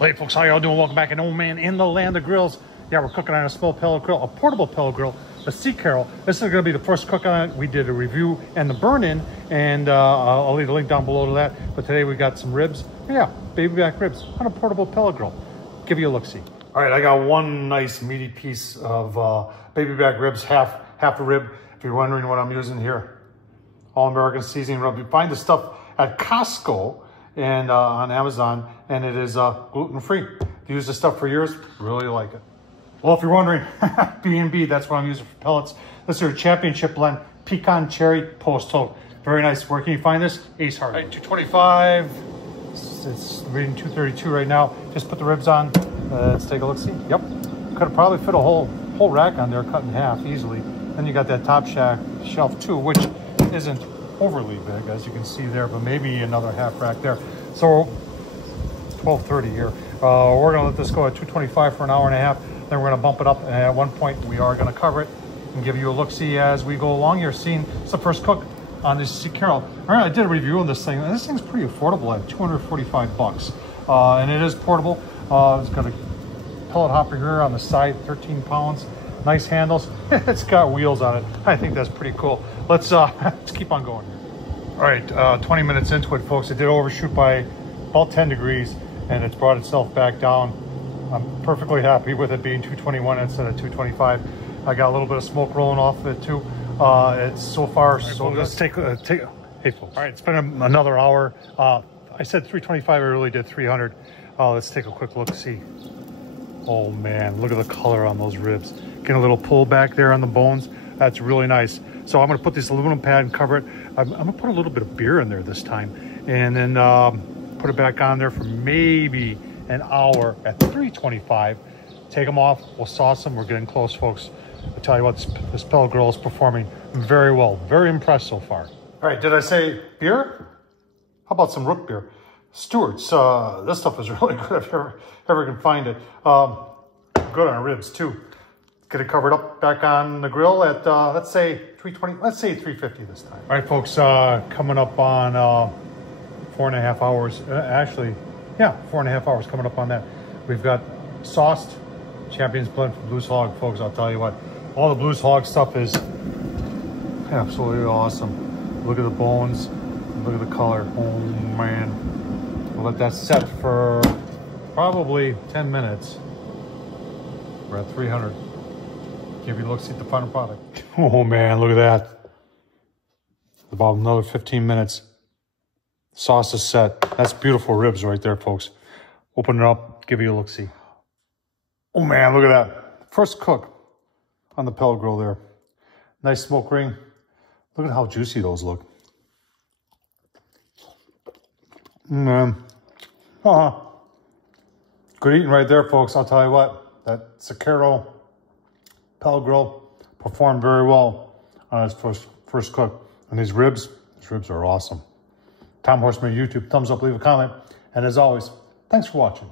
Hey folks, how y'all doing? Welcome back in Old Man in the Land of Grills. Yeah, we're cooking on a small pellet grill, a portable pellet grill, a Cecarol. This is going to be the first cook on it. We did a review and the burn-in, and I'll leave a link down below to that. But today we got some ribs. Yeah, baby back ribs on a portable pellet grill. Give you a look-see. All right, I got one nice meaty piece of baby back ribs, half a rib. If you're wondering what I'm using here, all-American seasoning rub. You find the stuff at Costco and on Amazon, and it is gluten-free. Use this stuff for years, really like it. Well, if you're wondering, B&B, that's what I'm using for pellets. This is your championship blend, pecan cherry post hook. Very nice. Where can you find this? Ace Hardware. Right, 225. It's reading 232 right now. Just put the ribs on. Let's take a look. See. Yep. Could have probably fit a whole rack on there, cut in half easily. Then you got that top shelf too, which isn't overly big, as you can see there, but maybe another half rack there. So 1230 here. We're gonna let this go at 225 for an hour and a half. Then we're gonna bump it up, and at one point we are gonna cover it and give you a look-see as we go along here, seeing it's the first cook on this Cecarol. All right, I did a review on this thing, and this thing's pretty affordable at 245 bucks. And it is portable. It's got a pellet hopper here on the side, 13 pounds. Nice handles. It's got wheels on it. I think that's pretty cool. Let's keep on going here. All right, 20 minutes into it, folks. It did overshoot by about 10 degrees, and it's brought itself back down. I'm perfectly happy with it being 221 instead of 225. I got a little bit of smoke rolling off of it too. It's so far right, so good. Let's take hey folks. All right, it's been another hour. I said 325, I really did 300. Let's take a quick look, see. Oh man, look at the color on those ribs. Getting a little pull back there on the bones. That's really nice. So I'm gonna put this aluminum pad and cover it. I'm gonna put a little bit of beer in there this time, and then put it back on there for maybe an hour at 325. Take them off, we'll sauce them. We're getting close, folks. I'll tell you what, this pellet grill is performing very well. Very impressed so far. All right, did I say beer? How about some root beer? Stewart's, this stuff is really good if you ever can find it. Good on ribs too. Get it covered up back on the grill at, let's say 320, let's say 350 this time. All right, folks, coming up on 4.5 hours. Actually, yeah, 4.5 hours coming up on that. We've got sauced Champions Blend from Blues Hog, folks. I'll tell you what, all the Blues Hog stuff is absolutely awesome. Look at the bones, look at the color. Oh man. We'll let that set for probably 10 minutes. We're at 300. Give you a look, see the final product. Oh man, look at that. About another 15 minutes. Sauce is set. That's beautiful ribs right there, folks. Open it up, give you a look-see. Oh man, look at that. First cook on the pellet grill there. Nice smoke ring. Look at how juicy those look. Man. Good eating right there, folks. I'll tell you what, that Cecarol pellet grill performed very well on its first cook. And these ribs are awesome. Tom Horsman YouTube, thumbs up, leave a comment. And as always, thanks for watching.